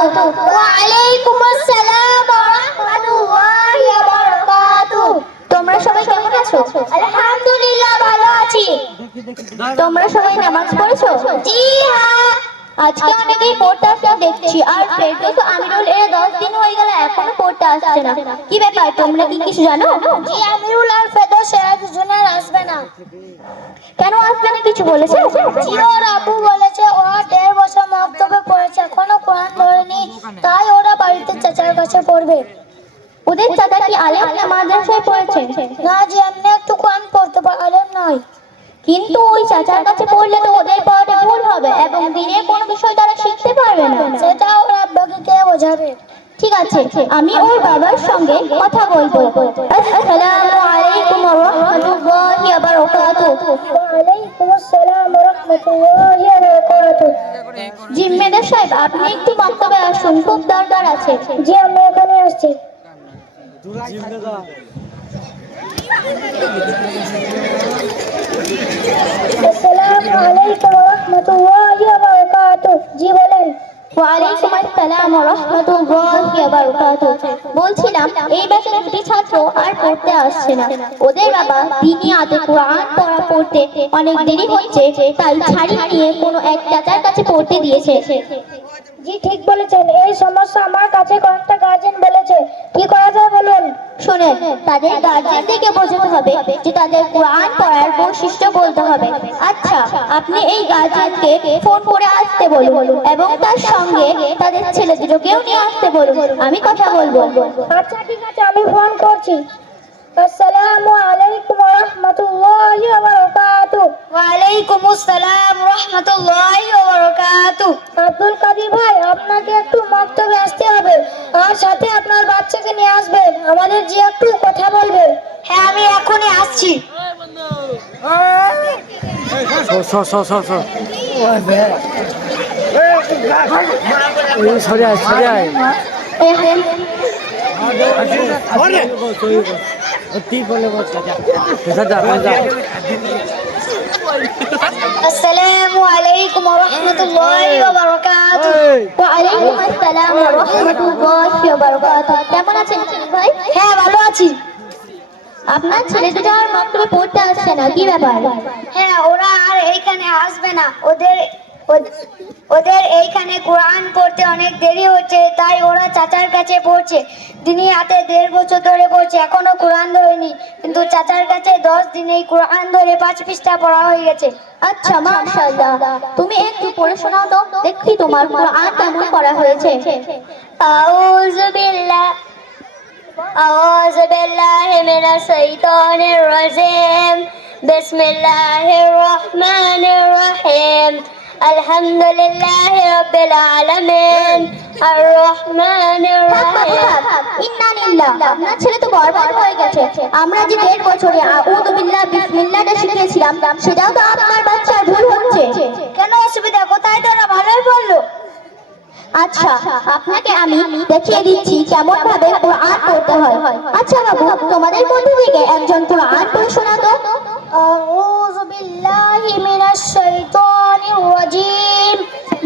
বারাকাতুহু। ওয়া আলাইকুমুস সালাম ওয়া রাহমাতুল্লাহি ওয়া বারাকাতুহু। তোমরা সবাই কেমন আছো? আলহামদুলিল্লাহ ভালো আছি। তোমরা সবাই নামাজ পড়েছো? জি হ্যাঁ। আজকে অনেকেই পড়তে আসতে দেখছি, আর ফেরদৌস আমিরুল এরা 10 দিন হয়ে গেল এখনো পড়তে আসছে না। কি ব্যাপার, তোমরা কি কিছু জানো? জি আমিরুল আর ফেরদৌস এরা দুজনের আসবে না। কেন আসবে না, কিছু বলেছে? জি ওর আব্বু বলেছে ওরা 1.5 বছর মক্তবে পড়েছে, এখনো কোরআন ধরেনি, তাই ওরা বাড়িতে চাচার কাছে পড়বে। ওদের চাচা কি আলেম না মাদ্রাসায় পড়েছে? না জি এমনি একটু কোরআন পড়তে পারেন নয়। কিন্তু ওই চাচার কাছে পড়লে তো ওদের পড়াটা ভুল হবে এবং দিনের কোনো বিষয় তারা শিখতে পারবে না। সেটা ওর আব্বাকে কে বোঝাবে? ঠিক আছে, আমি ওর বাবার সঙ্গে কথা বলবো। আসসালামু আলাইকুম ওয়া রাহমাতুল্লাহি ওয়া বারাকাতুহু। ওয়া আলাইকুমুস সালাম ওয়া রাহমাতুল্লাহি ওয়া বারাকাতুহু। জিম্মেদার সাহেব, আপনি একটু মক্তবে আসুন, খুব দরকার আছে। জি আমি এখানে আসছি। আসসালামু আলাইকুম ওয়া রাহমাতুল্লাহি ওয়া বারাকাতুহু। জি বলেন। ওয়ালাইকুম আসসালাম ওয়া রাহমাতুল্লাহি ওয়া বারাকাতুহু। বলছিলাম এই ব্যাচের দুটি ছাত্র আর পড়তে আসছে না। ওদের বাবা দিনিয়াতে কোরআন পড়া পড়তে অনেক দেরি হচ্ছে, তাই ছাড়িয়ে নিয়ে কোনো এক চাচার কাছে পড়তে দিয়েছে। জি ঠিক বলেছেন, এই সমস্যা আমার কাছে কয়েকটা গার্জেন বলেছে। কি করা যায় বলুন? শোনেন, তাদের গার্জেনদেরকে বোঝাতে হবে যে তাদের কোরআন পড়ার বৈশিষ্ট্য বলতে হবে। আচ্ছা, আপনি এই গার্জেনকে ফোন করে আসতে বলুন এবং তার সঙ্গে তাদের ছেলে দুটোকেও নিয়ে আসতে বলুন, আমি কথা বলবো। আচ্ছা ঠিক আছে, আমি ফোন করছি। আসসালামু আলাইকুম ওয়া রাহমাতুল্লাহি ওয়া বারাকাতুহু। ওয়া আলাইকুমুস সালাম ওয়া রাহমাতুল্লাহি ওয়া বারাকাতুহু। আব্দুল কাদের ভাই, আপনাকে একটু মক্তবে আসতে হবে, আর সাথে আপনার বাচ্চাকে নিয়ে আসবেন। আমাদের যে একটু কথা বলবে। হ্যাঁ আমি এখনই আসছি। সরে আয় আসসালামু আলাইকুম ওয়া রাহমাতুল্লাহি ওয়া বারাকাতুহু। ওয়া আলাইকুম আসসালাম ওয়া রাহমাতুল্লাহি ওয়া বারাকাতুহু। কেমন আছেন ভাই? হ্যাঁ ভালো আছি। আপনার ছেলে দুটো আর মক্তবে পড়তে আসছে না, কি ব্যাপার? হ্যাঁ ওরা আর এইখানে আসবে না, ওদের এইখানে কোরআন পড়তে অনেক দেরি হচ্ছে, তাই ওরা চাচার কাছে পড়ছে। দিনই হাতে 1.5 বছর ধরে পড়ছে, এখনো কোরআন ধরেনি, কিন্তু চাচার কাছে 10 দিনেই কোরআন ধরে 5 পৃষ্ঠা পড়া হয়ে গেছে। আচ্ছা মাশাআল্লাহ, তুমি একটু পড়ে শোনাও তো দেখি তোমার কোরআন কেমন পড়া হয়েছে। আউযু বিল্লাহ আউযু বিল্লাহি মিনাশ শাইতানির রাজিম। বিসমিল্লাহির রহমানির রহিম। আলহামদুলিল্লাহি রাব্বিল আলামিন আর রহমানির রহিম। ইন্না লিল্লাহ, আপনার ছেলে তো বরবাদ হয়ে গেছে। আমরা যে 1.5 বছরে আউযু বিল্লাহ বিসমিল্লাহটা শিখিয়েছিলাম, সেটাও তো আপনার বাচ্চার ভুল হচ্ছে। কেন অসুবিধা কোথায়? তারা ভালোই বললো। আচ্ছা, আপনাকে আমি দেখিয়ে দিচ্ছি কেমন ভাবে কোরআন পড়তে হয়। আচ্ছা বাবু, তোমাদের মধ্যে থেকে একজন কোরআন পড়ে শোনাতো। আউযু বিল্লাহি মিনাশ শাইতানির রাজিম।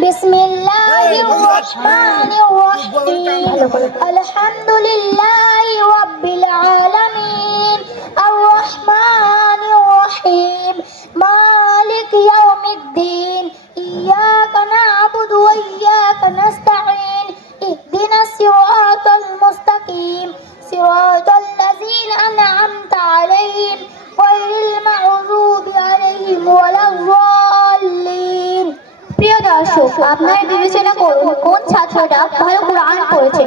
বিসমিল্লাহির রহমানির রহিম। আলহামদুলিল্লাহি রাব্বিল আলামিন আর রহমানির রহিম মালিক ইয়াউমিদ্দিন ইয়াকা না'বুদু ওয়া ইয়াকা নাস্তাঈন ইহদিনাস সিরাতাল মুস্তাকিম সিরাতাল লাযীনা আন'আমতা আলাইহিম গায়রিল মাগযুবি আলাইহিম ওয়ালাদ-দাল্লিন। প্রিয় দর্শক, আপনারা বিবেচনা করুন কোন ছাত্রটা ভালো কোরআন পড়েছে।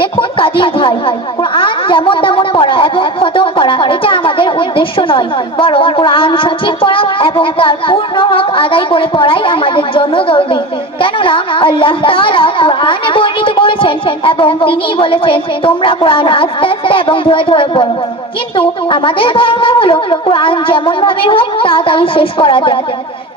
দেখুন কাদির ভাই, কোরআন যেমন তেমন পড়া এবং খতম করা এটা আমাদের উদ্দেশ্য নয়, বরং কোরআন সঠিক পড়া এবং তার পূর্ণ হক আদায় করে পড়াই আমাদের জন্য জরুরি। কেননা আল্লাহ তাআলা কোরআনে বর্ণিত করেছেন এবং তিনিই বলেছেন তোমরা কোরআন আস্তে আস্তে এবং ধরে ধরে পড়ো। কিন্তু আমাদের ধারণা হলো কোরআন যেমন ভাবে হোক তাড়াতাড়ি শেষ করা যায়।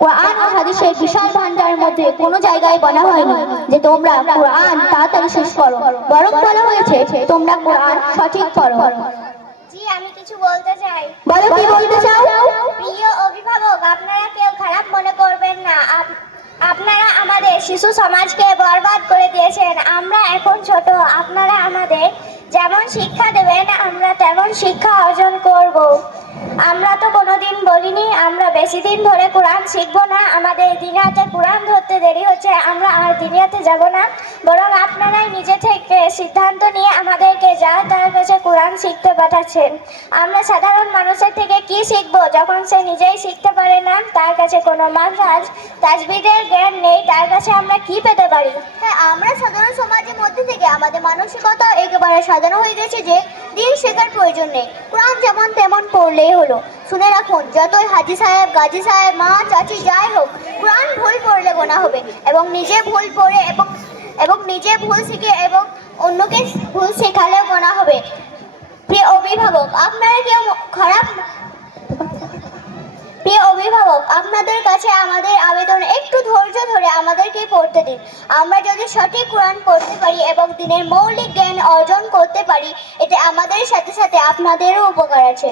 কোরআন ও হাদিসের বিশাল ভান্ডারের মধ্যে কোনো জায়গায় বলা হয়নি যে তোমরা কোরআন তাড়াতাড়ি শেষ করো, বরং বলা হয়েছে তোমরা কোরআন সঠিক পড়ো। জি আমি কিছু বলতে চাই। বলো, কি বলতে চাও? প্রিয় অভিভাবক, আপনারা কেউ খারাপ মনে করবেন না। আপনারা আমাদের শিশু সমাজকে বরবাদ করে দিয়েছেন। আমরা এখন ছোট, আপনারা আমাদের যেমন শিক্ষা দেবেন আমরা তেমন শিক্ষা অর্জন করব। আমরা তো কোনোদিন বলিনি আমরা বেশি দিন ধরে কোরআন শিখবো না, আমাদের দিনাতে কোরআন ধরতে দেরি হচ্ছে, আমরা আর দিনিয়াতে যাব না, বরং আপনারাই নিজে থেকে সিদ্ধান্ত নিয়ে আমাদেরকে যার তার কাছে কোরআন শিখতে পাঠাচ্ছেন। আমরা সাধারণ মানুষের থেকে কি শিখবো যখন সে নিজেই শিখতে পারে না, তার কাছে কোনো মাদ্রাজ তাজবিদের জ্ঞান নেই, তার কাছে আমরা কি পেতে পারি? হ্যাঁ, আমরা সাধারণ সমাজের মধ্যে থেকে আমাদের মানসিকতা একেবারে সাজানো হয়ে গেছে যে দিন শেখার প্রয়োজন নেই, কোরআন যেমন তেমন পড়লেই হলো। শুনে রাখুন, যতই হাজি সাহেব, গাজী সাহেব, মা, চাচি যাই হোক, কোরআন ভুল পড়লে গোনা হবে এবং নিজে ভুল পড়ে এবং নিজে ভুল শিখে এবং অন্যকে ভুল শেখালেও গোনা হবে। প্রিয় অভিভাবক, আপনারা কেউ খারাপ প্রিয় অভিভাবক, আপনাদের কাছে আমাদের আবেদন, একটু ধৈর্য ধরে আমাদেরকে পড়তে দিন। আমরা যদি সঠিক কোরআন পড়তে পারি এবং দিনের মৌলিক জ্ঞান অর্জন করতে পারি, এতে আমাদের সাথে সাথে আপনাদেরও উপকার আছে।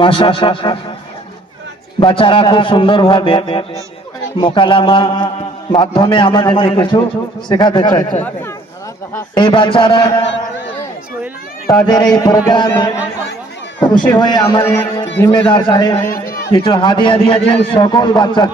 মাশাআল্লাহ, বাচ্চারা খুব সুন্দরভাবে মোকালামা মাধ্যমে আমাদেরকে কিছু শেখাতে চাইছে। এই বাচ্চারা তাদের এই প্রোগ্রামে খুশি হয়ে আমাদের জিম্মেদার সাহেব কিছু হাদিয়া দিয়েছেন সকল বাচ্চা